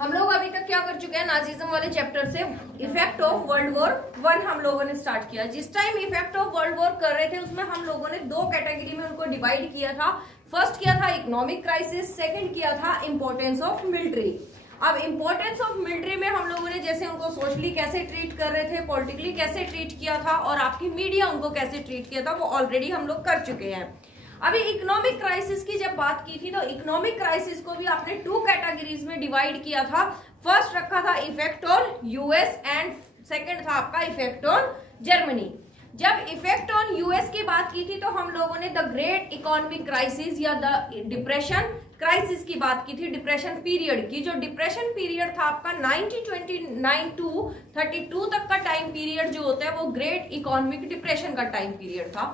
हम लोग अभी तक क्या कर चुके हैं, नाजिज्म वाले चैप्टर से इफेक्ट ऑफ वर्ल्ड वॉर 1 हम लोगों ने स्टार्ट किया। जिस time effect of world war कर रहे थे उसमें हम लोगों ने 2 कैटेगरी में उनको डिवाइड किया था। फर्स्ट किया था इकोनॉमिक क्राइसिस, सेकंड किया था इंपॉर्टेंस ऑफ मिलिट्री। अब इंपॉर्टेंस ऑफ मिलिट्री में हम लोगों ने जैसे उनको सोशली कैसे ट्रीट कर रहे थे, पॉलिटिकली कैसे ट्रीट किया था और आपकी मीडिया उनको कैसे ट्रीट किया था वो ऑलरेडी हम लोग कर चुके हैं। अभी इकोनॉमिक क्राइसिस की जब बात की थी तो इकोनॉमिक क्राइसिस को भी आपने 2 कैटेगरीज में डिवाइड किया था। फर्स्ट रखा था effect on US and second था आपका इफेक्ट ऑन जर्मनी। जब इफेक्ट ऑन यूएस की बात की थी तो हम लोगों ने द ग्रेट इकोनॉमिक क्राइसिस या द डिप्रेशन क्राइसिस की बात की थी, डिप्रेशन पीरियड की। जो डिप्रेशन पीरियड था आपका 1929 टू 32 तक का टाइम पीरियड जो होता है वो ग्रेट इकोनॉमिक डिप्रेशन का टाइम पीरियड था।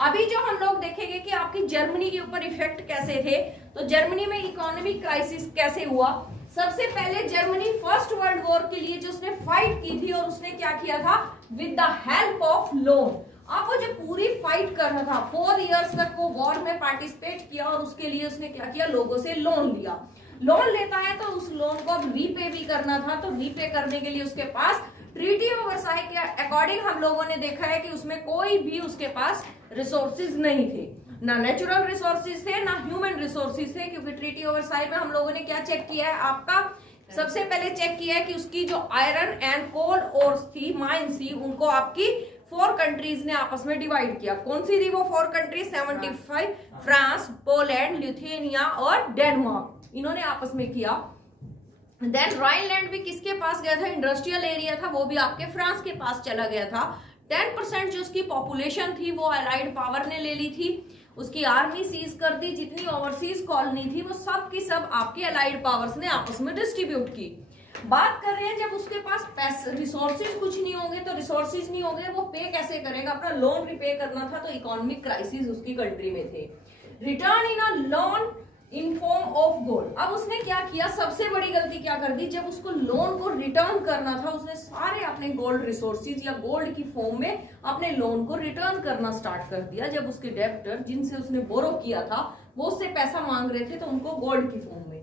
अभी जो हम लोग देखेंगे कि आपकी जर्मनी के ऊपर इफेक्ट कैसे थे, तो जर्मनी में इकोनॉमिक क्राइसिस कैसे हुआ। सबसे पहले जर्मनी फर्स्ट वर्ल्ड वॉर के लिए जो उसने फाइट की थी और उसने क्या किया था, with the help of loan. अब वो जो पूरी फाइट कर रहा था 4 इयर्स तक वो वॉर में पार्टिसिपेट किया और उसके लिए उसने क्या किया, लोगों से लोन लिया। लोन लेता है तो उस लोन को अब रीपे भी करना था, तो रीपे करने के लिए उसके पास ट्रीटी ऑफ वर्साई के अकॉर्डिंग हम लोगों ने देखा है कि उसमें कोई भी उसके पास रिसोर्सेज नहीं थे, ना नेचुरल रिसोर्सेज थे ना ह्यूमन रिसोर्सेज थे। क्योंकि ट्रीटी ऑफ वर्साई में हम लोगों ने क्या चेक किया है, आपका सबसे पहले चेक किया है कि उसकी जो आयरन एंड कोल ओर्स थी, माइंस थी, उनको आपकी 4 कंट्रीज ने आपस में डिवाइड किया। कौन सी थी वो 4 कंट्रीज? 75, फ्रांस, पोलैंड, लिथुआनिया और डेनमार्क, इन्होंने आपस में किया। देन राइनलैंड भी किसके पास गया था, इंडस्ट्रियल एरिया था, वो भी आपके फ्रांस के पास चला गया था। 10% जो उसकी पॉपुलेशन थी वो अलाइड पावर ने ले ली थी, उसकी आर्मी सीज कर दी, जितनी ओवरसीज कॉलोनी थी वो सब की सब आपके अलाइड पावर्स ने आपस में डिस्ट्रीब्यूट की। बात कर रहे हैं जब उसके पास पैसे रिसोर्सेज कुछ नहीं होंगे, तो रिसोर्सेज नहीं होंगे वो पे कैसे करेगा, अपना लोन रिपे करना था, तो इकोनॉमिक क्राइसिस उसकी कंट्री में थे। Return in a loan in form of gold. अब उसने क्या किया, सबसे बड़ी गलती क्या कर दी, जब उसको लोन को रिटर्न करना था उसने सारे अपने गोल्ड रिसोर्सेज या गोल्ड की फॉर्म में अपने लोन को रिटर्न करना स्टार्ट कर दिया। जब उसके डेब्टर जिनसे उसने बोरो किया था वो उससे पैसा मांग रहे थे तो उनको गोल्ड की फॉर्म में।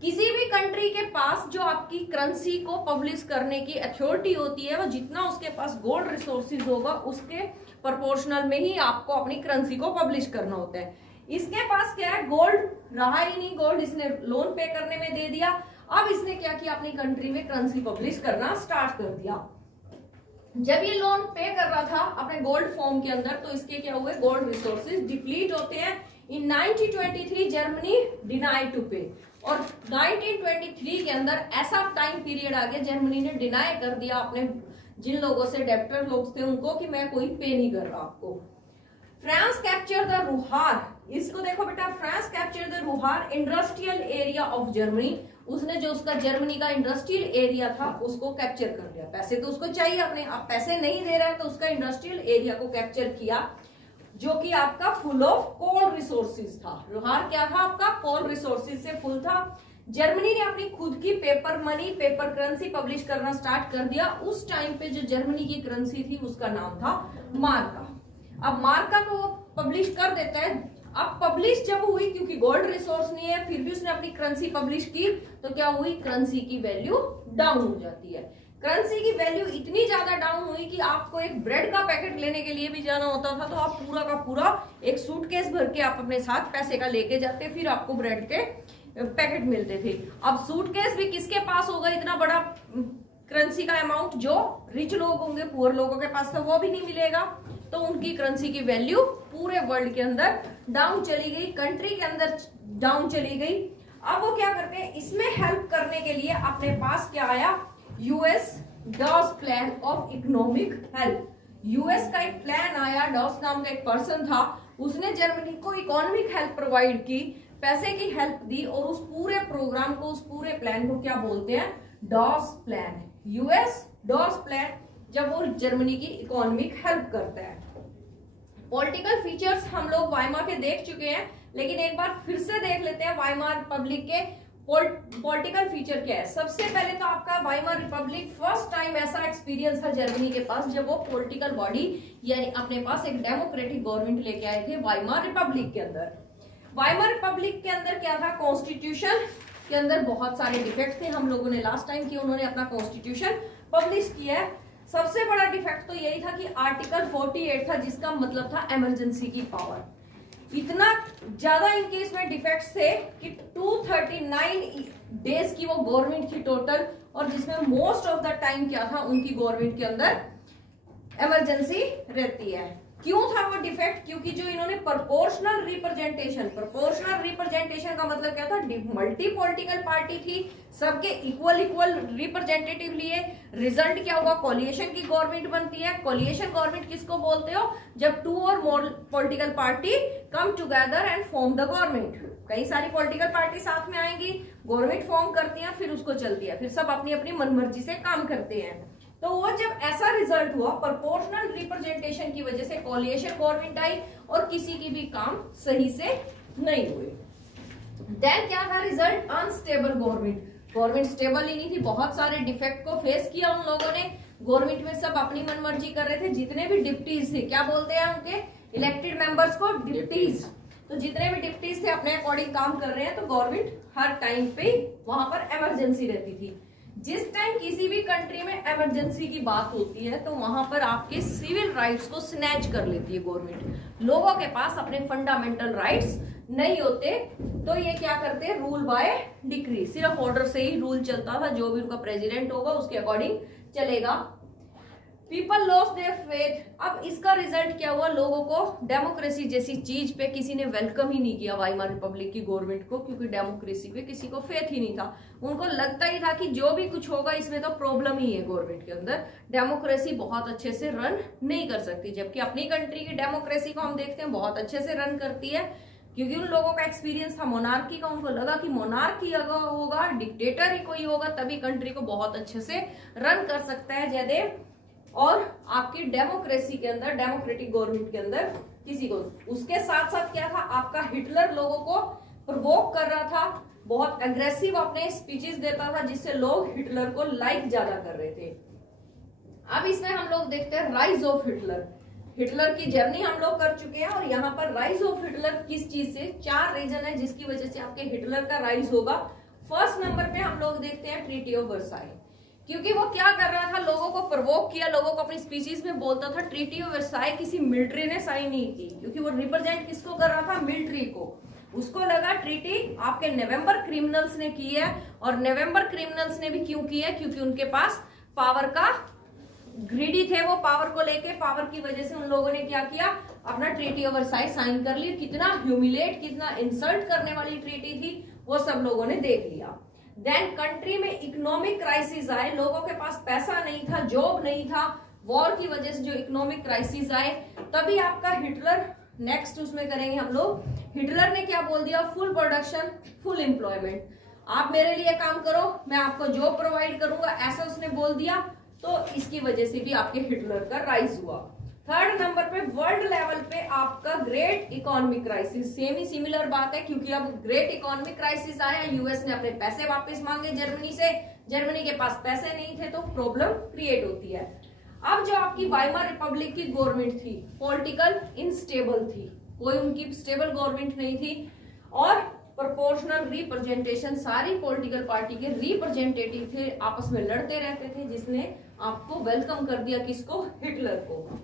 किसी भी कंट्री के पास जो आपकी करेंसी को पब्लिश करने की अथॉरिटी होती है वो जितना उसके पास गोल्ड रिसोर्सेज होगा उसके प्रोपोर्शनल में ही आपको अपनी करेंसी को पब्लिश करना होता है। इसके पास क्या है, गोल्ड रहा ही नहीं, गोल्ड इसने लोन पे करने में दे दिया। अब इसने क्या किया, अपनी कंट्री में करेंसी पब्लिश करना स्टार्ट कर दिया। जब ये लोन पे कर रहा था अपने गोल्ड फॉर्म के अंदर तो इसके क्या हुए, गोल्ड रिसोर्सेज डिप्लीट होते हैं। इन 1923 जर्मनी डिनाई टू पे, और 1923 के अंदर ऐसा टाइम पीरियड आ गया जर्मनी ने डिनाई कर दिया अपने जिन लोगों से डेब्टर लोग थे उनको कि मैं कोई पे नहीं कर रहा आपको। फ्रांस कैप्चर द रुहार, इसको देखो बेटा, France capture the Ruhr industrial area of Germany. उसने जो उसका जर्मनी का इंडस्ट्रियल एरिया था उसको कैप्चर कर लिया। पैसे तो उसको चाहिए अपने, अब पैसे नहीं दे रहा है तो उसका इंडस्ट्रियल एरिया को कैप्चर किया जो कि आपका फुल ऑफ कोल रिसोर्सेज था। रुहार क्या था आपका, कोल रिसोर्सेज से फुल था। जर्मनी ने अपनी खुद की paper money, paper currency publish करना स्टार्ट कर दिया। उस टाइम पे जो जर्मनी की करेंसी थी उसका नाम था मार्का। अब मार्का को वो पब्लिश कर देता है। अब पब्लिश जब हुई, क्योंकि गोल्ड रिसोर्स नहीं है फिर भी उसने अपनी करेंसी पब्लिश की, तो क्या हुई, करेंसी की वैल्यू डाउन हो जाती है। करेंसी की वैल्यू इतनी ज्यादा डाउन हुई कि आपको एक ब्रेड का पैकेट लेने के लिए भी जाना होता था तो आप पूरा का पूरा एक सूटकेस भर के आप अपने साथ पैसे का लेके जाते, फिर आपको ब्रेड के पैकेट मिलते थे। अब सूटकेस भी किसके पास होगा इतना बड़ा करेंसी का अमाउंट, जो रिच लोग होंगे, पुअर लोगों के पास तो वो भी नहीं मिलेगा। तो उनकी करेंसी की वैल्यू पूरे वर्ल्ड के अंदर डाउन चली गई, कंट्री के अंदर डाउन चली गई। अब वो क्या करते हैं, इसमें हेल्प करने के लिए अपने पास क्या आया, US Dawes plan of economic help. US का एक प्लान आया, डॉस नाम का एक पर्सन था, उसने जर्मनी को इकोनॉमिक हेल्प प्रोवाइड की, पैसे की हेल्प दी, और उस पूरे प्रोग्राम को, उस पूरे प्लान को क्या बोलते हैं, Dawes plan. US Dawes plan जब वो जर्मनी की इकोनॉमिक हेल्प करता है। पॉलिटिकल फीचर्स हम लोग वाइमार के देख चुके हैं, लेकिन एक बार फिर से देख लेते हैं वाइमार रिपब्लिक के पॉलिटिकल फीचर क्या है। सबसे पहले तो आपका वाइमार रिपब्लिक फर्स्ट टाइम ऐसा एक्सपीरियंस था जर्मनी के पास जब वो पॉलिटिकल बॉडी यानी अपने पास एक डेमोक्रेटिक गवर्नमेंट लेके आए थे वाइमार रिपब्लिक के अंदर। वाइमार रिपब्लिक के अंदर क्या था, कॉन्स्टिट्यूशन के अंदर बहुत सारे डिफेक्ट थे। हम लोगों ने लास्ट टाइम किया, उन्होंने अपना कॉन्स्टिट्यूशन पब्लिश किया है। सबसे बड़ा डिफेक्ट तो यही था कि आर्टिकल 48 था, जिसका मतलब था इमरजेंसी की पावर। इतना ज्यादा इनके इसमें डिफेक्ट्स थे कि 239 डेज की वो गवर्नमेंट थी टोटल, और जिसमें मोस्ट ऑफ द टाइम क्या था, उनकी गवर्नमेंट के अंदर इमरजेंसी रहती है। क्यों था वो डिफेक्ट? क्योंकि जो इन्होंने प्रोपोर्शनल रिप्रेजेंटेशन का मतलब क्या था, मल्टी पॉलिटिकल पार्टी थी, सबके इक्वल रिप्रेजेंटेटिव लिए। रिजल्ट क्या होगा, कोलिएशन की गवर्नमेंट बनती है। कोलिएशन गवर्नमेंट किसको बोलते हो, जब 2 और मोर political party come together and form the government. कई सारी पॉलिटिकल पार्टी साथ में आएंगी, गवर्नमेंट फॉर्म करती है, फिर उसको चलती है, फिर सब अपनी अपनी मनमर्जी से काम करते हैं। तो वो जब ऐसा रिजल्ट हुआ, प्रोपोर्शनल रिप्रेजेंटेशन की वजह से कोलिएशन गवर्नमेंट आई और किसी की भी काम सही से नहीं हुए। देन क्या था रिजल्ट, अनस्टेबल गवर्नमेंट स्टेबल ही नहीं थी। बहुत सारे डिफेक्ट को फेस किया उन लोगों ने। गवर्नमेंट में सब अपनी मनमर्जी कर रहे थे। जितने भी डिप्टीज थे, क्या बोलते हैं उनके इलेक्टेड मेंबर्स को, डिप्टीज। तो जितने भी डिप्टीज थे अपने अकॉर्डिंग काम कर रहे हैं। तो गवर्नमेंट हर टाइम पे वहां पर इमरजेंसी रहती थी। जिस टाइम किसी भी कंट्री में इमरजेंसी की बात होती है, तो वहां पर आपके सिविल राइट्स को स्नैच कर लेती है गवर्नमेंट। लोगों के पास अपने फंडामेंटल राइट्स नहीं होते, तो ये क्या करते हैं, रूल बाय डिक्री, सिर्फ ऑर्डर से ही रूल चलता था। जो भी उनका प्रेसिडेंट होगा उसके अकॉर्डिंग चलेगा। People loss their faith. अब इसका रिजल्ट क्या हुआ, लोगों को डेमोक्रेसी जैसी चीज पे किसी ने वेलकम ही नहीं किया वाइमार रिपब्लिक की गवर्नमेंट को, क्योंकि डेमोक्रेसी पे किसी को फेथ ही नहीं था। उनको लगता ही था कि जो भी कुछ होगा इसमें तो प्रॉब्लम ही है गवर्नमेंट के अंदर, डेमोक्रेसी बहुत अच्छे से रन नहीं कर सकती। जबकि अपनी कंट्री की डेमोक्रेसी को हम देखते हैं बहुत अच्छे से रन करती है, क्योंकि उन लोगों का एक्सपीरियंस था मोनार्की का। उनको लगा कि मोनार्की अगर होगा, डिक्टेटर ही कोई होगा, तभी कंट्री को बहुत अच्छे से रन कर सकता है जयदेव। और आपकी डेमोक्रेसी के अंदर, डेमोक्रेटिक गवर्नमेंट के अंदर किसी को। उसके साथ साथ क्या था, आपका हिटलर लोगों को प्रोवोक कर रहा था, बहुत अग्रेसिव अपने स्पीचेस देता था, जिससे लोग हिटलर को लाइक ज्यादा कर रहे थे। अब इसमें हम लोग देखते हैं राइज ऑफ हिटलर की जर्नी हम लोग कर चुके हैं। और यहाँ पर राइज ऑफ हिटलर किस चीज से, 4 रीजन है जिसकी वजह से आपके हिटलर का राइज होगा। फर्स्ट नंबर पे हम लोग देखते हैं ट्रीटी ऑफ वर्साई, क्योंकि वो क्या कर रहा था, लोगों को प्रोवोक किया, लोगों को अपनी स्पीचीज में बोलता था। ट्रीटी ऑफ वर्साई किसी मिलिट्री ने साइन नहीं की, क्योंकि वो रिप्रेजेंट किसको कर रहा था, मिलिट्री को। उसको लगा ट्रीटी आपके नवंबर क्रिमिनल्स ने की है, और नवंबर क्रिमिनल्स ने भी क्यों की है, क्योंकि उनके पास पावर का ग्रीडी थे। वो पावर को लेके, पावर की वजह से उन लोगों ने क्या किया, अपना ट्रीटी ऑफ वर्साई साइन कर लिया। कितना ह्यूमिलेट, कितना इंसल्ट करने वाली ट्रीटी थी, वो सब लोगों ने देख लिया। देन कंट्री में इकोनॉमिक क्राइसिस आए, लोगों के पास पैसा नहीं था, जॉब नहीं था, वॉर की वजह से जो इकोनॉमिक क्राइसिस आए, तभी आपका हिटलर, नेक्स्ट उसमें करेंगे हम लोग, हिटलर ने क्या बोल दिया, फुल प्रोडक्शन फुल एम्प्लॉयमेंट, आप मेरे लिए काम करो, मैं आपको जॉब प्रोवाइड करूंगा, ऐसा उसने बोल दिया। तो इसकी वजह से भी आपके हिटलर का राइज हुआ। थर्ड नंबर पे वर्ल्ड लेवल पे आपका ग्रेट इकोनॉमिक क्राइसिस, सेम ही सिमिलर बात है, क्योंकि अब ग्रेट इकोनॉमिक क्राइसिस आया, यूएस ने अपने पैसे वापस मांगे जर्मनी से, जर्मनी के पास पैसे नहीं थे, तो प्रॉब्लम क्रिएट होती है। अब जो आपकी वाइमार रिपब्लिक की गवर्नमेंट थी, पॉलिटिकल इनस्टेबल थी, कोई उनकी स्टेबल गवर्नमेंट नहीं थी, और प्रोपोर्शनल रिप्रेजेंटेशन, सारी पॉलिटिकल पार्टी के रिप्रेजेंटेटिव थे, आपस में लड़ते रहते थे, जिसने आपको वेलकम कर दिया, किसको, हिटलर को।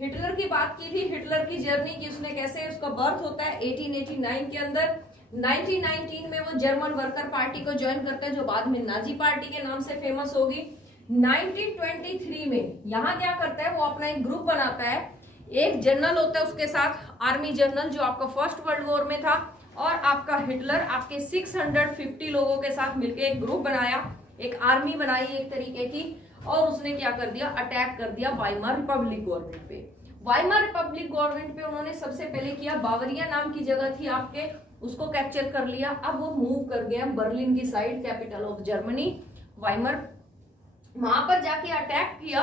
हिटलर की बात की थी, हिटलर की जर्नी की, उसने कैसे, उसका बर्थ होता है 1889 के अंदर। 1919 में वो जर्मन वर्कर पार्टी को ज्वाइन करता है, जो बाद में नाजी पार्टी के नाम से फेमस होगी। 1923 में यहाँ क्या करता है, वो अपना एक ग्रुप बनाता है, एक जनरल होता है उसके साथ, आर्मी जनरल, जो आपका फर्स्ट वर्ल्ड वॉर में था, और आपका हिटलर आपके 650 लोगों के साथ मिलकर एक ग्रुप बनाया, एक आर्मी बनाई एक तरीके की, और उसने क्या कर दिया, अटैक कर दिया वाइमार रिपब्लिक गवर्नमेंट पे। वाइमार रिपब्लिक गवर्नमेंट पे उन्होंने सबसे पहले किया, बावरिया नाम की जगह थी आपके, उसको कैप्चर कर लिया। अब वो मूव कर गया बर्लिन की side, capital of Germany, Weimar, वहां पर जाके अटैक किया।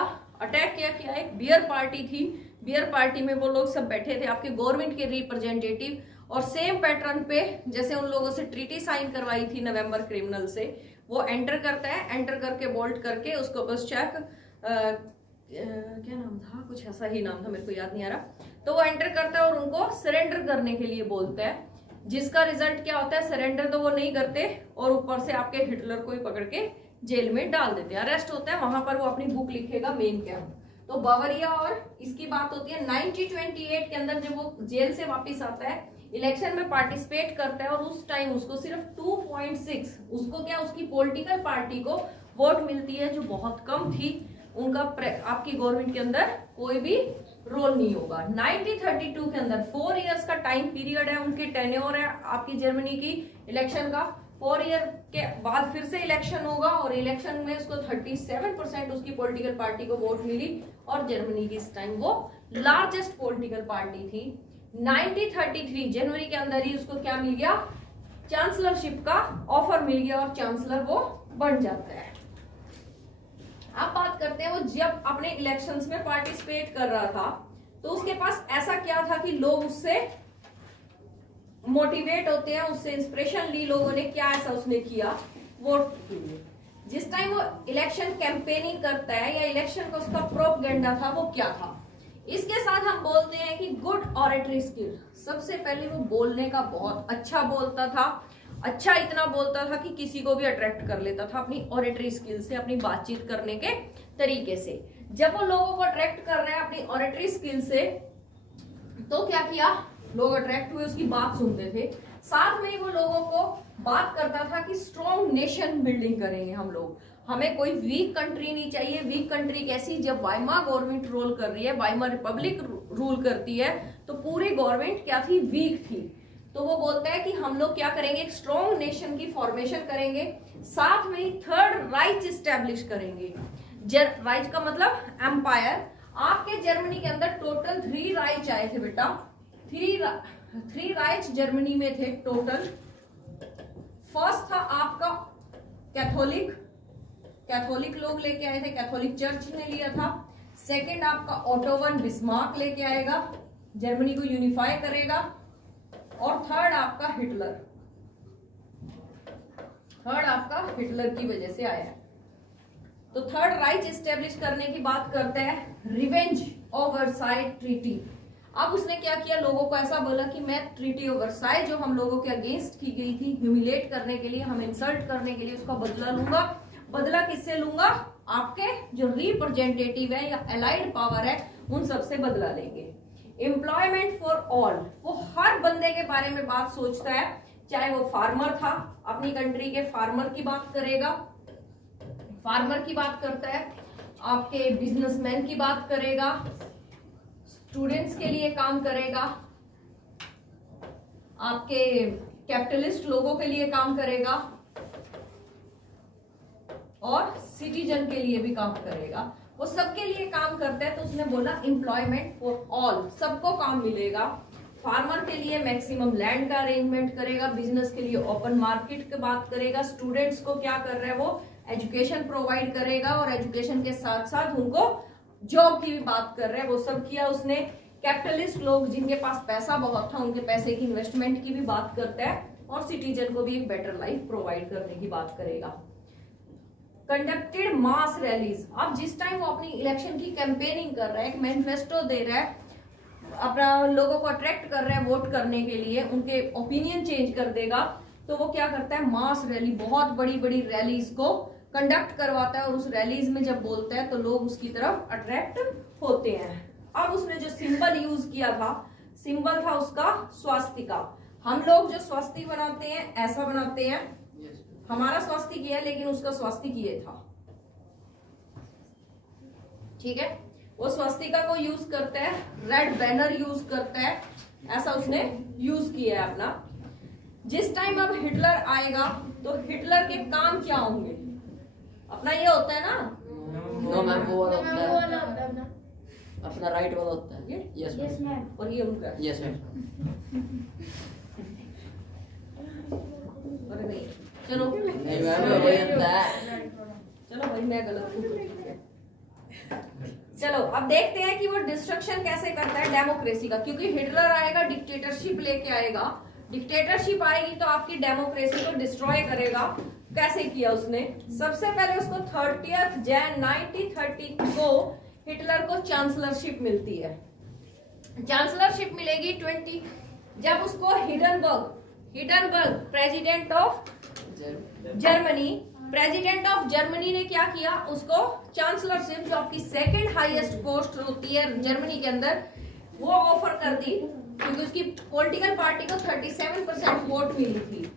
एक बियर पार्टी थी, बियर पार्टी में वो लोग सब बैठे थे, आपके गवर्नमेंट के रिप्रेजेंटेटिव, और सेम पैटर्न पे जैसे उन लोगों से ट्रीटी साइन करवाई थी नवंबर क्रिमिनल से, वो एंटर करता है, एंटर करके बोल्ट करके उसको बस चेक, क्या नाम था, कुछ ऐसा ही नाम था, मेरे को याद नहीं आ रहा। तो वो एंटर करता है और उनको सरेंडर करने के लिए बोलता है। जिसका रिजल्ट क्या होता है, सरेंडर तो वो नहीं करते और ऊपर से आपके हिटलर को ही पकड़ के जेल में डाल देते हैं, अरेस्ट होता है, वहां पर वो अपनी बुक लिखेगा मेन कैंप। तो बावरिया और इसकी बात होती है 1928 के अंदर जब वो जेल से वापस आता है, इलेक्शन में पार्टिसिपेट करता है और उस टाइम उसको सिर्फ 2.6 उसको क्या उसकी पॉलिटिकल पार्टी को वोट मिलती है, जो बहुत कम थी। उनका आपकी गवर्नमेंट के अंदर कोई भी रोल नहीं होगा। 1932 के अंदर 4 इयर्स का टाइम पीरियड है, उनके टेन्योर है आपकी जर्मनी की इलेक्शन का। 4 ईयर के बाद फिर से इलेक्शन होगा और इलेक्शन में उसको 37% उसकी पॉलिटिकल पार्टी को वोट मिली और जर्मनी की इस टाइम वो लार्जेस्ट पॉलिटिकल पार्टी थी। 1933 जनवरी के अंदर ही उसको क्या मिल गया, चांसलरशिप का ऑफर मिल गया और चांसलर वो बन जाता है। अब बात करते हैं वो जब अपने इलेक्शंस में पार्टिसिपेट कर रहा था तो उसके पास ऐसा क्या था कि लोग उससे मोटिवेट होते हैं, उससे इंस्पिरेशन ली लोगों ने, क्या ऐसा उसने किया वोट के लिए। जिस टाइम वो इलेक्शन कैंपेनिंग करता है या इलेक्शन का उसका प्रोपेगेंडा था वो क्या था, इसके साथ हम बोलते हैं कि गुड ऑरेटरी स्किल। सबसे पहले वो बोलने का बहुत अच्छा बोलता था, अच्छा इतना बोलता था कि किसी को भी अट्रैक्ट कर लेता था अपनी ऑरेटरी स्किल से, अपनी बातचीत करने के तरीके से। जब वो लोगों को अट्रैक्ट कर रहा है अपनी ऑरेटरी स्किल से, तो क्या किया, लोग अट्रैक्ट हुए, उसकी बात सुनते थे। साथ में ही वो लोगों को बात करता था कि स्ट्रॉन्ग नेशन बिल्डिंग करेंगे हम लोग, हमें कोई वीक कंट्री नहीं चाहिए। वीक कंट्री कैसी, जब वाइमार गवर्नमेंट रूल कर रही है, वाइमार रिपब्लिक रूल करती है, तो पूरी गवर्नमेंट क्या थी, वीक थी। तो वो बोलता है कि हम लोग क्या करेंगे, एक स्ट्रॉन्ग नेशन की फॉर्मेशन करेंगे, साथ में ही थर्ड राइच स्टैब्लिश करेंगे। राइच का मतलब एम्पायर। आपके जर्मनी के अंदर टोटल 3 राइच आए थे बेटा, 3 राइच जर्मनी में थे टोटल। फर्स्ट था आपका कैथोलिक लोग लेके आए थे, कैथोलिक चर्च ने लिया था। सेकंड आपका ओटो वन बिस्मार्क लेके आएगा, जर्मनी को यूनिफाई करेगा। और थर्ड आपका हिटलर की वजह से आया है। तो थर्ड राइच एस्टेब्लिश करने की बात करते हैं, रिवेंज ऑफ वर्साई ट्रीटी। अब उसने क्या किया, लोगों को ऐसा बोला कि मैं ट्रीटी ऑफ वर्साई जो हम लोगों के अगेंस्ट की गई थी, ह्यूमिलेट करने के लिए, हम इंसल्ट करने के लिए, उसका बदला लूंगा। बदला किससे लूंगा, आपके जो रिप्रेजेंटेटिव है या एलाइड पावर है उन सबसे बदला लेंगे। एम्प्लॉयमेंट फॉर ऑल, वो हर बंदे के बारे में बात सोचता है, चाहे वो फार्मर था, अपनी कंट्री के फार्मर की बात करेगा, फार्मर की बात करता है, आपके बिजनेसमैन की बात करेगा, स्टूडेंट्स के लिए काम करेगा, आपके कैपिटलिस्ट लोगों के लिए काम करेगा और सिटीजन के लिए भी काम करेगा। वो सबके लिए काम करता है, तो उसने बोला एम्प्लॉयमेंट फॉर ऑल, सबको काम मिलेगा। फार्मर के लिए मैक्सिमम लैंड का अरेंजमेंट करेगा, बिजनेस के लिए ओपन मार्केट की बात करेगा, स्टूडेंट्स को क्या कर रहा है वो एजुकेशन प्रोवाइड करेगा और एजुकेशन के साथ साथ उनको जॉब की भी बात कर रहे हैं, वो सब किया उसने। कैपिटलिस्ट लोग जिनके पास पैसा बहुत था, उनके पैसे की इन्वेस्टमेंट की भी बात करता है और सिटीजन को भी एक बेटर लाइफ प्रोवाइड करने की बात करेगा। कंडक्टेड मास रैलीज, अब जिस टाइम वो अपनी इलेक्शन की कैंपेनिंग कर रहा है, एक मैनिफेस्टो दे रहा है, अपना लोगों को अट्रैक्ट कर रहा है वोट करने के लिए, उनके ओपिनियन चेंज कर देगा, तो वो क्या करता है, मास रैली, बहुत बड़ी बड़ी रैलीज को कंडक्ट करवाता है और उस रैलीज में जब बोलता है तो लोग उसकी तरफ अट्रैक्ट होते हैं। अब उसने जो सिंबल यूज किया था, सिंबल था उसका स्वास्तिका। हम लोग जो स्वास्तिक बनाते हैं ऐसा बनाते हैं, हमारा स्वास्तिक ये है लेकिन उसका स्वास्तिक ये था, ठीक है। वो स्वास्तिका को यूज करता है, रेड बैनर यूज करता है, ऐसा उसने यूज किया है अपना। जिस टाइम अब हिटलर आएगा तो हिटलर के काम क्या होंगे, अपना ये होता है ना, नो मैम, वो वाला होता है ना, अपना राइट वाला होता है। यस मैम, और ये उनका, यस मैम। अरे नहीं, चलो नहीं मैम, वही होता है। चलो भाई मैं गलत हूँ। चलो अब देखते हैं कि वो डिस्ट्रक्शन कैसे करता है डेमोक्रेसी का, क्योंकि हिटलर आएगा डिक्टेटरशिप लेके आएगा, डिक्टेटरशिप आएगी तो आपकी डेमोक्रेसी को डिस्ट्रॉय करेगा। कैसे किया उसने, सबसे पहले उसको 30 जैन 1930 को हिटलर को चांसलरशिप मिलती है। चांसलरशिप मिलेगी 20, जब उसको Hindenburg Hindenburg president of Germany, president of Germany ने क्या किया, उसको चांसलरशिप जो आपकी सेकंड हाईएस्ट पोस्ट होती है जर्मनी के अंदर, वो ऑफर कर दी, क्योंकि उसकी पॉलिटिकल पार्टी को 37% वोट मिली थी।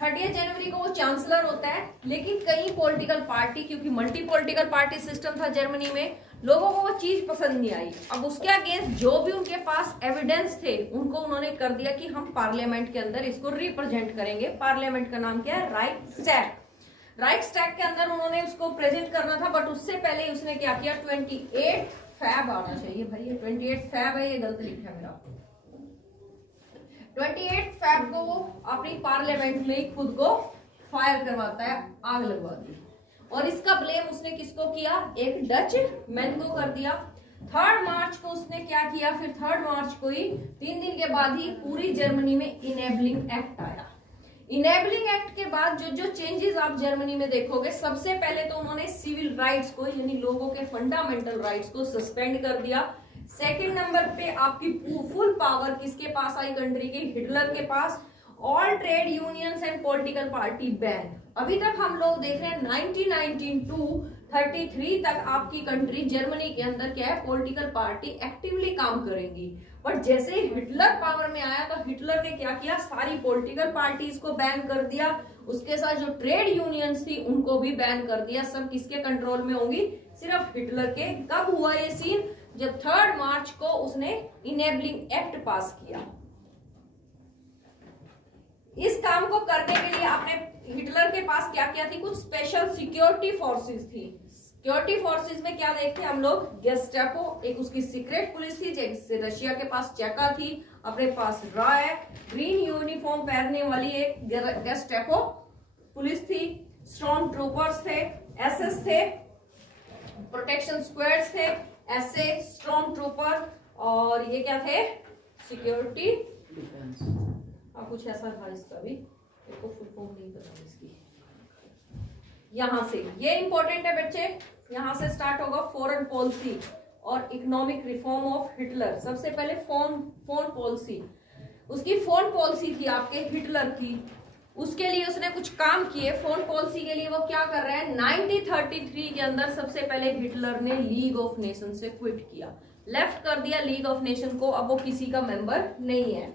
30 जनवरी को वो चांसलर होता है, लेकिन कई पॉलिटिकल पार्टी, क्योंकि मल्टी पॉलिटिकल पार्टी सिस्टम था जर्मनी में, लोगों को वो चीज पसंद नहीं आई। अब उसके अगेंस्ट जो भी उनके पास एविडेंस थे उनको उन्होंने कर दिया कि हम पार्लियामेंट के अंदर इसको रिप्रेजेंट करेंगे। पार्लियामेंट का नाम क्या है, राइक्सटैग के अंदर उन्होंने उसको प्रेजेंट करना था, बट उससे पहले उसने क्या किया, 28 फैब आना चाहिए भाई, ये 28 फैब है, ये गलत लिखा है मेरा। 28 फैब को वो अपनी पार्लियामेंट में ही खुद को फायर करवाता है, आग लगवा दी। और इसका ब्लेम उसने किसको किया, एक डच मैन को कर दिया। 3 मार्च को उसने क्या किया, फिर 3 मार्च को ही 3 दिन के बाद ही पूरी जर्मनी में इनेबलिंग एक्ट आया। इनेबलिंग एक्ट के बाद जो जो चेंजेस आप जर्मनी में देखोगे, सबसे पहले तो उन्होंने सिविल राइट्स को, यानी लोगों के फंडामेंटल राइट्स को सस्पेंड कर दिया। सेकंड नंबर पे आपकी फुल पावर किसके पास आई कंट्री की, हिटलर के पास। All trade unions and political party ban. अभी तक हम लोग देख रहे हैं 1919 to 33 तक आपकी कंट्री जर्मनी के अंदर क्या है, पॉलिटिकल पार्टी एक्टिवली काम करेंगी। बट जैसे ही हिटलर पावर में आया तो हिटलर ने क्या किया, सारी पॉलिटिकल पार्टीज को बैन कर दिया। उसके साथ जो ट्रेड यूनियंस थी उनको भी बैन कर दिया। सब किसके कंट्रोल में होंगी, सिर्फ हिटलर के। कब हुआ ये सीन, जब 3 मार्च को उसने इनेबलिंग एक्ट पास किया। इस काम को करने के लिए आपने हिटलर के पास क्या क्या थी, कुछ स्पेशल सिक्योरिटी फोर्सेस थी। सिक्योरिटी फोर्सेस में क्या देखते हैं हम लोग, गेस्टापो, एक उसकी सीक्रेट पुलिस थी, जैसे रशिया के पास चेका थी, अपने पास रा है, ग्रीन यूनिफॉर्म पहनने वाली एक गेस्टापो पुलिस थी, स्टॉर्म ट्रूपर्स थे, एसएस थे, प्रोटेक्शन स्क्वाड्स थे, ऐसे स्टॉर्म ट्रूपर, और ये क्या थे, सिक्योरिटी डिफेंस। कुछ ऐसा था इसका भी, देखो फुल फॉर्म नहीं पता इसकी। यहां से ये इंपॉर्टेंट है बच्चे, यहां से स्टार्ट होगा फॉरेन पॉलिसी और इकोनॉमिक रिफॉर्म ऑफ हिटलर। सबसे पहले फोन पॉलिसी, उसकी फोन पॉलिसी थी आपके हिटलर की, उसके लिए उसने कुछ काम किए। फोन पॉलिसी के लिए वो क्या कर रहे हैं, 1933 के अंदर सबसे पहले हिटलर ने लीग ऑफ नेशन से क्विट किया, लेफ्ट कर दिया लीग ऑफ नेशन को, अब वो किसी का मेंबर नहीं है।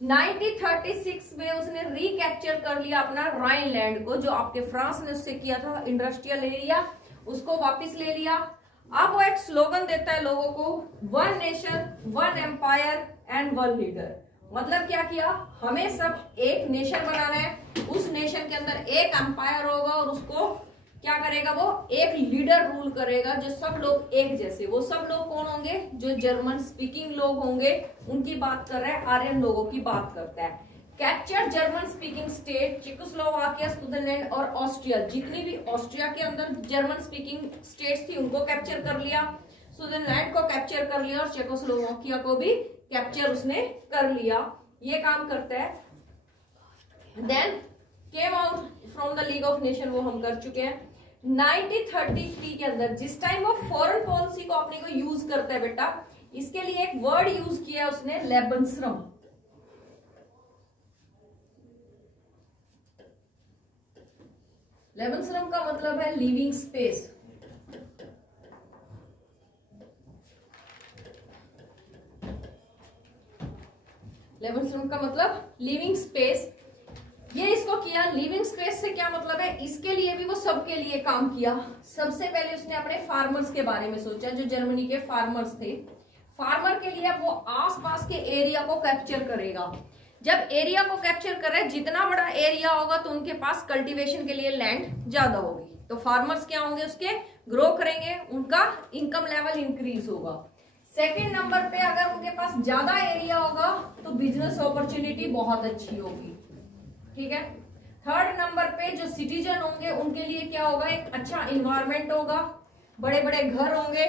1936 में उसने रिकैप्चर कर लिया अपना राइनलैंड को, जो आपके फ्रांस ने उससे किया था इंडस्ट्रियल एरिया, उसको वापस ले लिया। अब वो एक स्लोगन देता है लोगों को, 1 नेशन 1 एम्पायर एंड 1 लीडर। मतलब क्या किया, हमें सब एक नेशन बनाना है, उस नेशन के अंदर एक एम्पायर होगा और उसको क्या करेगा, वो एक लीडर रूल करेगा, जो सब लोग एक जैसे। वो सब लोग कौन होंगे, जो जर्मन स्पीकिंग लोग होंगे, उनकी बात कर रहे हैं, आर्यन लोगों की बात करता है। Capture German speaking state, Czechoslovakia, Switzerland और ऑस्ट्रिया, जितनी भी ऑस्ट्रिया के अंदर जर्मन स्पीकिंग स्टेट्स थी उनको कैप्चर कर लिया, स्विट्जरलैंड को कैप्चर कर लिया और चेकोस्लोवाकिया को भी कैप्चर उसने कर लिया। ये काम करता है। Then came out from the League of Nation, वो हम कर चुके हैं। 1933 के अंदर जिस टाइम वो फॉरेन पॉलिसी को अपने को यूज करता है बेटा, इसके लिए एक वर्ड यूज किया उसने, लेबनश्रम। लेबनश्रम का मतलब है लिविंग स्पेस। लेबनश्रम का मतलब लिविंग स्पेस। ये इसको किया। लिविंग स्पेस से क्या मतलब है, इसके लिए भी वो सबके लिए काम किया। सबसे पहले उसने अपने फार्मर्स के बारे में सोचा, जो जर्मनी के फार्मर्स थे। फार्मर के लिए वो आसपास के एरिया को कैप्चर करेगा। जब एरिया को कैप्चर करे, जितना बड़ा एरिया होगा तो उनके पास कल्टीवेशन के लिए लैंड ज्यादा होगी, तो फार्मर्स क्या होंगे, उसके ग्रो करेंगे, उनका इनकम लेवल इंक्रीज होगा। सेकेंड नंबर पे अगर उनके पास ज्यादा एरिया होगा तो बिजनेस अपॉर्चुनिटी बहुत अच्छी होगी, ठीक है। थर्ड नंबर पे जो सिटीजन होंगे उनके लिए क्या होगा, एक अच्छा इन्वायरमेंट होगा, बड़े बड़े घर होंगे,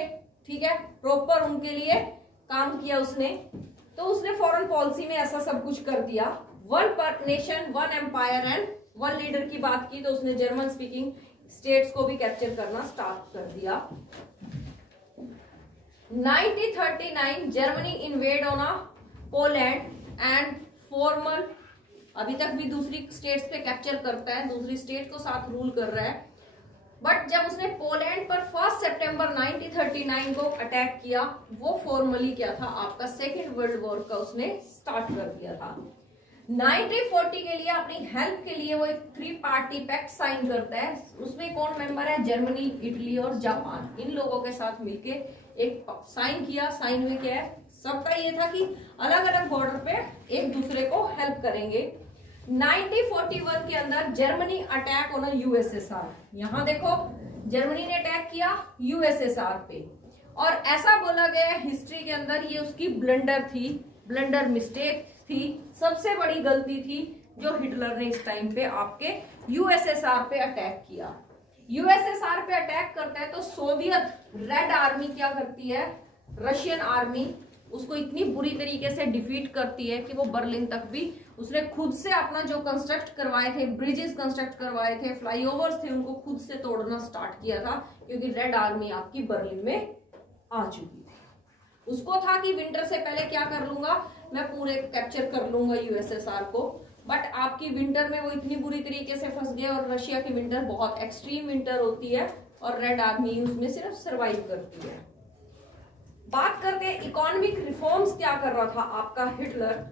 ठीक है, प्रॉपर उनके लिए काम किया उसने। तो उसने फॉरेन पॉलिसी में ऐसा सब कुछ कर दिया। 1 नेशन 1 एम्पायर एंड 1 लीडर की बात की तो उसने जर्मन स्पीकिंग स्टेट्स को भी कैप्चर करना स्टार्ट कर दिया। 1939 Germany invade on Poland and formal अभी तक भी दूसरी स्टेट्स पे कैप्चर करता है, दूसरी स्टेट को साथ रूल कर रहा है। बट जब उसने पोलैंड पर 1 सितंबर 1939 को अटैक किया, वो फॉर्मली क्या था, आपका सेकेंड वर्ल्ड वॉर का उसने स्टार्ट कर दिया था। 1940 के लिए अपनी हेल्प के लिए वो एक 3 पार्टी पैक्ट साइन करता है। उसमें कौन मेंबर है, जर्मनी, इटली और जापान। इन लोगों के साथ मिलके एक साइन किया। साइन में क्या है, सबका ये था कि अलग अलग बॉर्डर पे एक दूसरे को हेल्प करेंगे। 1941 के अंदर जर्मनी अटैक ऑन यूएसएसआर। यहां देखो जर्मनी ने अटैक किया यूएसएसआर पे, और ऐसा बोला गया हिस्ट्री के अंदर ये उसकी ब्लंडर थी, ब्लंडर मिस्टेक थी, सबसे बड़ी गलती थी जो हिटलर ने इस टाइम पे आपके यूएसएसआर पे अटैक किया। यूएसएसआर पे अटैक करता है तो सोवियत रेड आर्मी क्या करती है, रशियन आर्मी उसको इतनी बुरी तरीके से डिफीट करती है कि वो बर्लिन तक भी उसने खुद से अपना जो कंस्ट्रक्ट करवाए थे, ब्रिजेस कंस्ट्रक्ट करवाए थे, फ्लाईओवर्स थे, उनको खुद से तोड़ना स्टार्ट किया था, क्योंकि रेड आर्मी आपकी बर्लिन में आ चुकी थी। उसको था कि विंटर से पहले क्या कर लूंगा, मैं पूरे कैप्चर कर लूंगा यूएसएसआर को। बट आपकी विंटर में वो इतनी बुरी तरीके से फंस गए, और रशिया की विंटर बहुत एक्सट्रीम विंटर होती है और रेड आर्मी उसमें सिर्फ सर्वाइव करती है। बात करते हैं इकोनॉमिक रिफॉर्म्स क्या कर रहा था आपका हिटलर।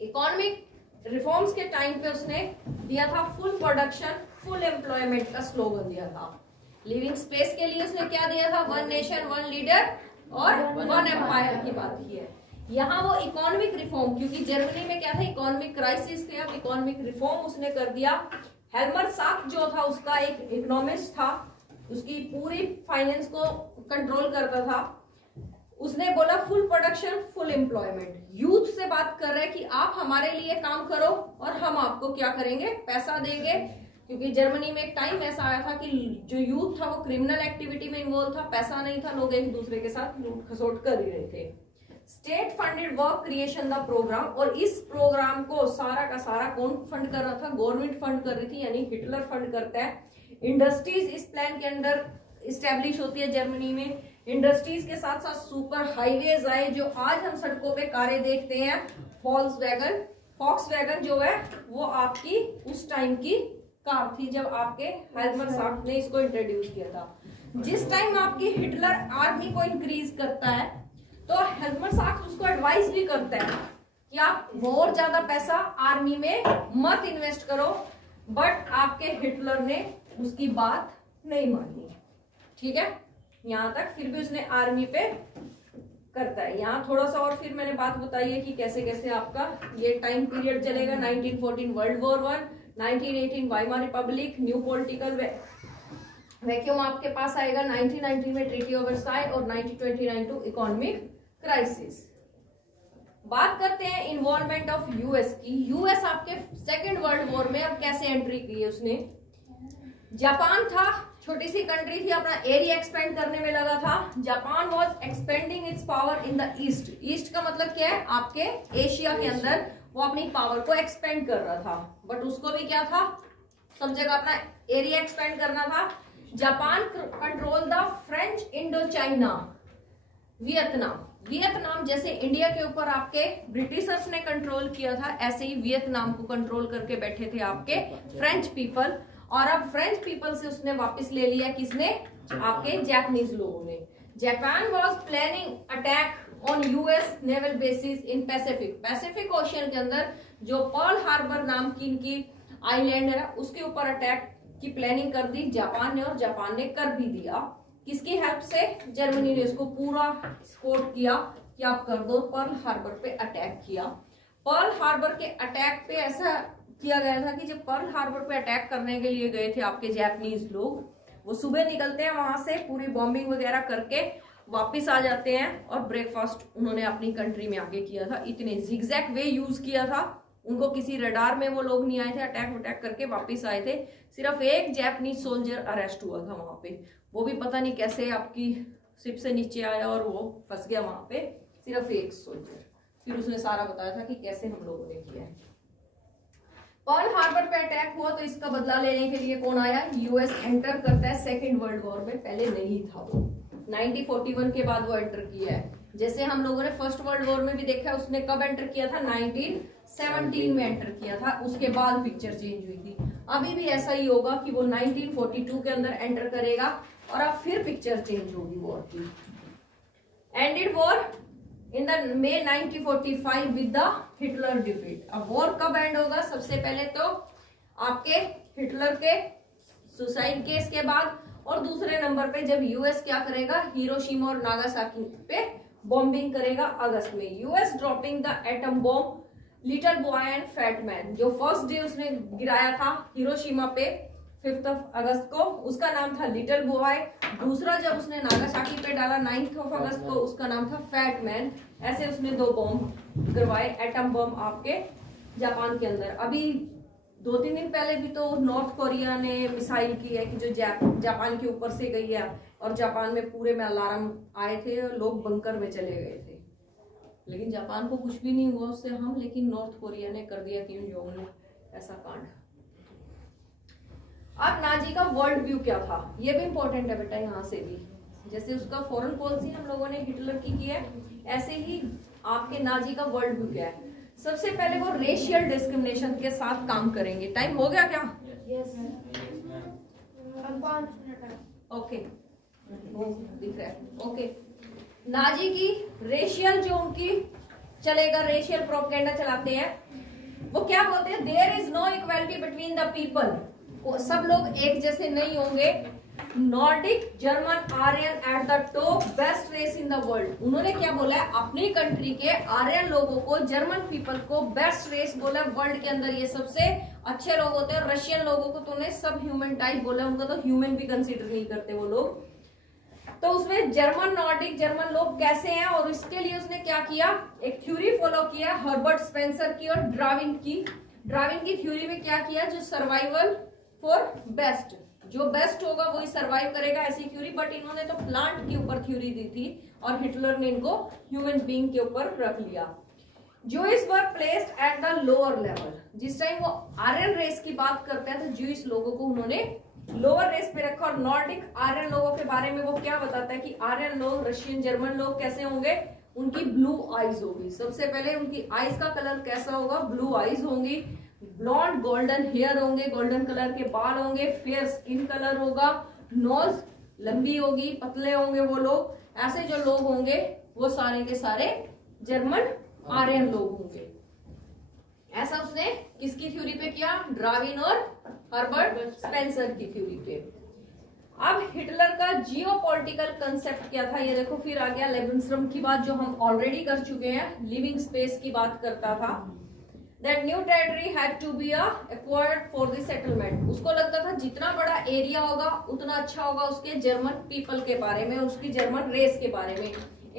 इकोनॉमिक रिफॉर्म्स के टाइम पे उसने दिया था फुल प्रोडक्शन फुल एम्प्लॉयमेंट का स्लोगन दिया था। लिविंग स्पेस के लिए उसने क्या दिया था, 1 नेशन 1 लीडर और 1 एम्पायर की बात की है। यहाँ वो इकोनॉमिक रिफॉर्म, क्योंकि जर्मनी में क्या था, इकोनॉमिक क्राइसिस थे, अब इकोनॉमिक रिफॉर्म उसने कर दिया। हेल्मर साक जो था उसका एक इकोनॉमिस्ट था, उसकी पूरी फाइनेंस को कंट्रोल करता था। उसने बोला full production full employment. Youth से बात कर रहे हैं कि आप हमारे लिए काम करो और हम आपको क्या करेंगे, पैसा देंगे। क्योंकि जर्मनी में एक टाइम ऐसा आया था कि जो यूथ था वो क्रिमिनल एक्टिविटी में इन्वॉल्व था, पैसा नहीं था, लोग एक दूसरे के साथ लूट खसोट कर ही रहे थे। State funded work creation the programme, और इस प्रोग्राम को सारा का सारा कौन फंड कर रहा था, गवर्नमेंट फंड कर रही थी, यानी हिटलर फंड करता है। इंडस्ट्रीज इस प्लान के अंदर इस्टेब्लिश होती है जर्मनी में। इंडस्ट्रीज के साथ साथ सुपर हाईवेज आए, जो आज हम सड़कों पे कारें देखते हैं। फॉक्सवैगन जो है वो आपकी उस टाइम की कार थी जब आपके हेल्मर साक ने इसको इंट्रोड्यूस किया था। जिस टाइम आपकी हिटलर आर्मी को इंक्रीज करता है तो हेल्मर साक उसको एडवाइस भी करता है कि आप और ज्यादा पैसा आर्मी में मत इन्वेस्ट करो। बट आपके हिटलर ने उसकी बात नहीं मानी, ठीक है, यहाँ तक। फिर भी उसने आर्मी पे करता है। यहाँ थोड़ा सा और फिर मैंने बात बताई है कि कैसे कैसे आपका ये टाइम पीरियड चलेगा। 1914 world war 1, 1918 Weimar Republic, new political vacuum आपके पास आएगा, 1919 में ट्रीटी ऑफ वर्साइल और 1929 टू इकोनॉमिक क्राइसिस। बात करते हैं इन्वॉल्वमेंट ऑफ यूएस की। यूएस आपके सेकेंड वर्ल्ड वॉर में अब कैसे एंट्री की है उसने। जापान था, छोटी सी कंट्री थी, अपना एरिया एक्सपेंड करने में लगा था। Japan was expanding it's power in the east. East का मतलब क्या है, आपके एशिया के अंदर वो अपनी पावर को एक्सपेंड कर रहा था। बट उसको भी क्या था, सब जगह अपना एरिया एक्सपेंड करना था। Japan control the French Indo China, Vietnam जैसे इंडिया के ऊपर आपके ब्रिटिशर्स ने कंट्रोल किया था, ऐसे ही वियतनाम को कंट्रोल करके बैठे थे आपके फ्रेंच पीपल। और अब फ्रेंच पीपल से उसने वापस ले लिया, किसने, आपके जापानीज लोगों ने। Japan was planning attack on US naval basis in Pacific ocean के अंदर, जो पर्ल हार्बर नाम की इनकी आइलैंड है, उसके ऊपर अटैक की प्लानिंग कर दी जापान ने, और जापान ने कर भी दिया। किसकी हेल्प से, जर्मनी ने इसको पूरा सपोर्ट किया कि आप कर दो। पर्ल हार्बर पे अटैक किया। पर्ल हार्बर के अटैक पे ऐसा किया गया था कि जब पर्ल हार्बर पे अटैक करने के लिए गए थे आपके जापानीज लोग, वो सुबह निकलते हैं वहां से, पूरी बॉम्बिंग वगैरह करके वापस आ जाते हैं, और ब्रेकफास्ट उन्होंने अपनी कंट्री में आके किया था। इतने जिगजैग वे यूज किया था, उनको किसी रडार में वो लोग नहीं आए थे, अटैक करके वापस आए थे। सिर्फ एक जापानीज सोल्जर अरेस्ट हुआ था वहां पे, वो भी पता नहीं कैसे आपकी शिप से नीचे आया और वो फंस गया वहां पे, सिर्फ एक सोल्जर। फिर उसने सारा बताया था कि कैसे हम लोगों ने किया है। पर्ल हार्बर पे अटैक हुआ तो इसका बदला लेने के लिए कौन आया, यूएस एंटर करता है सेकेंड वर्ल्ड वॉर में। पहले नहीं था वो, 1941 के बाद वो एंटर किया है। जैसे हम लोगों ने फर्स्ट वर्ल्ड वॉर में भी देखा, उसने कब एंटर किया था, 17 में एंटर किया था, उसके बाद पिक्चर चेंज हुई थी। अभी भी ऐसा ही होगा कि वो 1942 के अंदर एंटर करेगा और अब फिर पिक्चर चेंज होगी वॉर की। Ended war in the May 1945 with the Hitler defeat. अब वॉर कब एंड होगा? सबसे पहले तो आपके हिटलर के सुसाइड केस के बाद, और दूसरे नंबर पे जब यूएस क्या करेगा, हिरोशिमा और नागासाकी पे बॉम्बिंग करेगा अगस्त में। US dropping the atom bomb little boy and fat man. जो फर्स्ट डे उसने गिराया था हिरोशिमा पे 5 अगस्त को, उसका नाम था लिटिल बॉय। दूसरा जब उसने नागासाकी पे डाला 9 अगस्त को, उसका नाम था फैट मैन। ऐसे उसने 2 बॉम्ब करवाए, एटम बॉम्ब आपके जापान के अंदर। अभी 2-3 दिन पहले भी तो नॉर्थ कोरिया ने मिसाइल की है कि जो जापान के ऊपर से गई है, और जापान में पूरे में अलार्म आए थे, लोग बंकर में चले गए थे, लेकिन जापान को कुछ भी नहीं हुआ उससे हम, लेकिन नॉर्थ कोरिया ने कर दिया किम जोंग ने ऐसा कांड। अब नाजी का वर्ल्ड व्यू क्या था, ये भी इंपॉर्टेंट है बेटा। यहाँ से भी जैसे उसका फॉरेन पॉलिसी हम लोगों ने हिटलर की है, ऐसे ही आपके नाजी का वर्ल्ड व्यू क्या है। सबसे पहले वो रेशियल डिस्क्रिमिनेशन के साथ काम करेंगे। टाइम हो गया क्या? यस ओके, दिख रहा है। ओके, नाजी की रेशियल जो उनकी चलेगा, रेशियल प्रोपेगेंडा चलाते हैं। वो क्या बोलते हैं? There is no equality between the people. सब लोग एक जैसे नहीं होंगे। Nordic, German, Aryan at the top, best race in the world. उन्होंने क्या बोला है? अपनी कंट्री के आर्यन लोगों को, जर्मन पीपल को बेस्ट रेस बोला। वर्ल्ड के अंदर ये सबसे अच्छे लोग होते हैं। रशियन लोगों को तो उन्हें सब ह्यूमन टाइप बोला, उनको तो ह्यूमन भी कंसिडर नहीं करते वो लोग। तो उसमें जर्मन, नॉर्डिक जर्मन लोग कैसे हैं, और इसके लिए उसने क्या किया, एक थ्योरी फॉलो किया हर्बर्ट स्पेंसर की और डार्विन की। डार्विन की थ्योरी में क्या किया? जो सर्वाइवल फॉर बेस्ट, जो बेस्ट होगा वही सर्वाइव करेगा, ऐसी थ्योरी। बट इन्होंने तो प्लांट के ऊपर थ्योरी दी थी, और हिटलर ने इनको ह्यूमन बीइंग के ऊपर रख लिया। Jewish were placed at the lower level. जिस टाइम वो आर्यन रेस की बात करते हैं तो जूइश लोगों को उन्होंने लोअर रेस पे रखा। और नॉर्डिक आर्यन लोगों के बारे में वो क्या बताता है कि आर्यन लोग, रशियन, जर्मन लोग कैसे होंगे? उनकी ब्लू आईज होगी। सबसे पहले उनकी आईज का कलर कैसा होगा? ब्लू आईज होंगी। ब्लॉन्ड गोल्डन हेयर होंगे, गोल्डन कलर के बाल होंगे, फेयर स्किन कलर होगा, नोज लंबी होगी, पतले होंगे वो लोग। ऐसे जो लोग होंगे वो सारे के सारे जर्मन आर्यन लोग होंगे। ऐसा उसने किसकी थ्योरी पे किया? डार्विन और हर्बर्ट स्पेंसर की थ्योरी पे। अब हिटलर का जियोपॉलिटिकल कंसेप्ट क्या था? ये देखो फिर आ गया लेबेनस्ट्रॉम की बात, जो हम ऑलरेडी कर चुके हैं। लिविंग स्पेस की बात करता था। That new territory had to be acquired for the settlement। उसको लगता था जितना बड़ा एरिया होगा उतना अच्छा होगा उसके जर्मन पीपल के बारे में, उसकी जर्मन रेस के बारे में।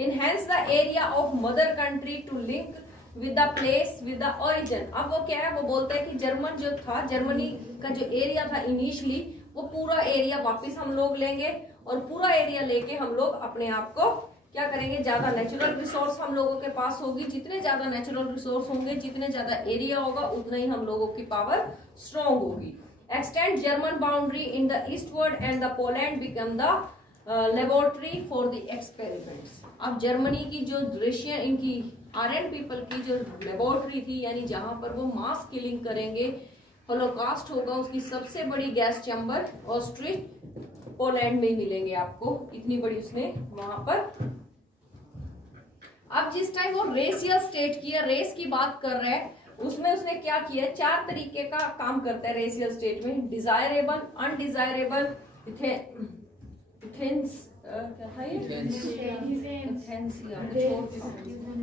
Enhance the area of mother country to link with the place with the origin। अब वो क्या है? वो बोलते हैं कि जर्मन जो था, जर्मनी का जो एरिया था इनिशियली, वो पूरा एरिया वापस हम लोग लेंगे, और पूरा एरिया लेके हम लोग अपने आप को क्या करेंगे? ज्यादा नेचुरल रिसोर्स हम लोगों के पास होगी। जितने ज्यादा नेचुरल रिसोर्स होंगे, जितने ज्यादा एरिया होगा, उतना ही हम लोगों की पावर स्ट्रॉन्ग होगी। Extend German boundary in the eastward and the Poland become the laboratory for the experiments. अब जर्मनी की जो रशियन, इनकी आर्यन पीपल की जो लेबोरेटरी थी, यानी जहां पर वो मास किलिंग करेंगे, होलोकास्ट होगा, उसकी सबसे बड़ी गैस चैम्बर ऑस्ट्रिच पोलैंड में मिलेंगे आपको। इतनी बड़ी उसने वहां पर। अब जिस टाइम वो रेसियल स्टेट की है, रेस की बात कर रहे हैं, उसमें उसने क्या किया? 4 तरीके का काम करता है रेसियल स्टेट में। डिजायरेबल, अनडिजायरेबल, क्या था ये?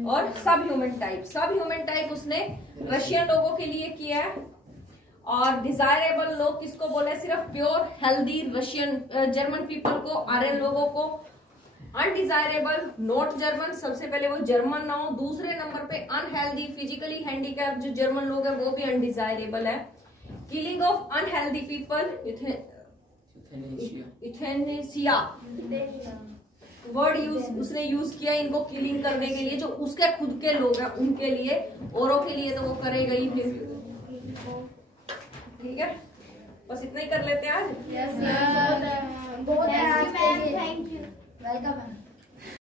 और सब ह्यूमन टाइप। सब ह्यूमन टाइप उसने रशियन लोगों के लिए किया है। और डिजायरेबल लोग किसको बोले? सिर्फ pure healthy Russian German people को, आर्यन लोगों को। अनडिजायरेबल, नॉट जर्मन, सबसे पहले वो जर्मन ना हो। दूसरे नंबर पे अनहेल्दी, फिजिकली हैंडीकैप जो जर्मन लोग हैं वो भी अनडिजायरेबल है। Killing of unhealthy people, euthanasia word use उसने यूज किया इनको किलिंग करने के लिए। जो उसके खुद के लोग हैं उनके लिए, औरों के लिए तो वो करेगा ही फिर। ठीक है, बस इतना ही कर लेते हैं आज। Yes, बहुत थैंक यू। वेलकम।